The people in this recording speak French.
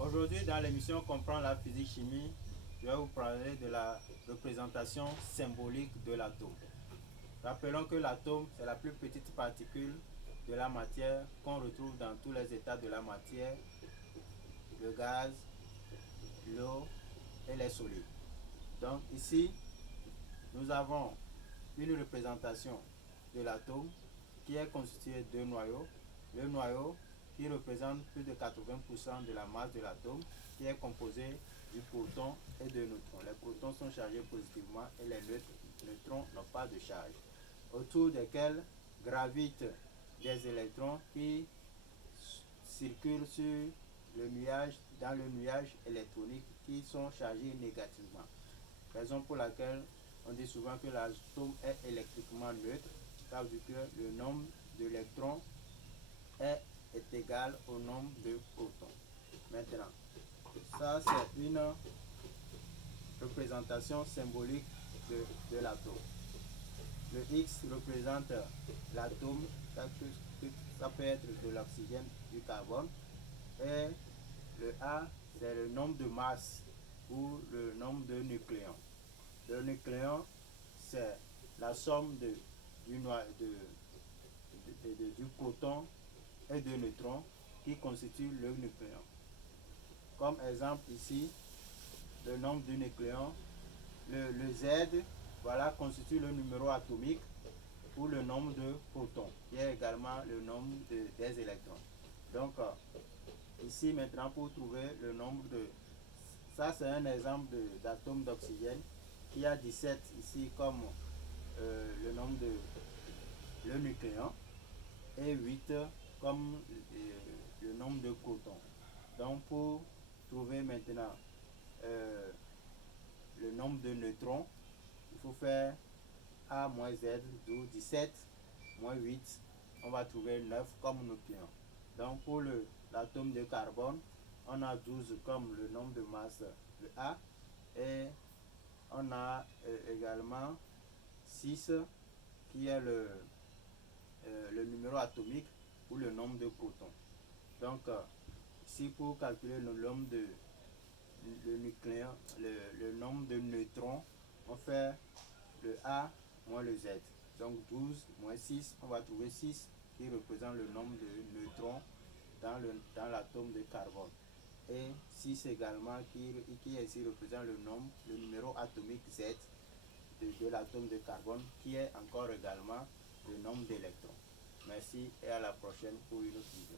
Aujourd'hui, dans l'émission Comprendre la physique-chimie, je vais vous parler de la représentation symbolique de l'atome. Rappelons que l'atome, c'est la plus petite particule de la matière qu'on retrouve dans tous les états de la matière, le gaz, l'eau et les solides. Donc ici, nous avons une représentation de l'atome qui est constitué de noyaux. Le noyau qui représente plus de 80% de la masse de l'atome, qui est composé du proton et de neutrons. Les protons sont chargés positivement et les neutrons n'ont pas de charge, autour desquels gravitent des électrons qui circulent dans le nuage électronique qui sont chargés négativement. Raison pour laquelle on dit souvent que l'atome est électriquement neutre, ça veut dire que le nombre d'électrons est égal au nombre de protons. Maintenant, ça c'est une représentation symbolique de l'atome. Le X représente l'atome, ça peut être de l'oxygène, du carbone, et le A c'est le nombre de masse ou le nombre de nucléons. Le nucléon c'est la somme du proton et de neutrons qui constituent le nucléon. Comme exemple ici, le nombre du nucléon, le Z, voilà, constitue le numéro atomique ou le nombre de protons, qui est également le nombre des électrons. Donc, ici maintenant, pour trouver le nombre de... Ça, c'est un exemple d'atome d'oxygène qui a 17 ici comme le nombre de le nucléon et 8 comme le nombre de protons. Donc pour trouver maintenant le nombre de neutrons, il faut faire A moins Z, d'où 17 moins 8, on va trouver 9 comme nucléon. Donc pour l'atome de carbone, on a 12 comme le nombre de masse, le A, et on a également 6 qui est le numéro atomique ou le nombre de protons. Donc, ici pour calculer le nombre le nombre de neutrons, on fait le A moins le Z. Donc 12 moins 6, on va trouver 6 qui représente le nombre de neutrons dans l'atome de carbone. Et 6 également qui ici représente le numéro atomique Z de l'atome de carbone, qui est encore également le nombre d'électrons. Merci et à la prochaine pour une autre vidéo.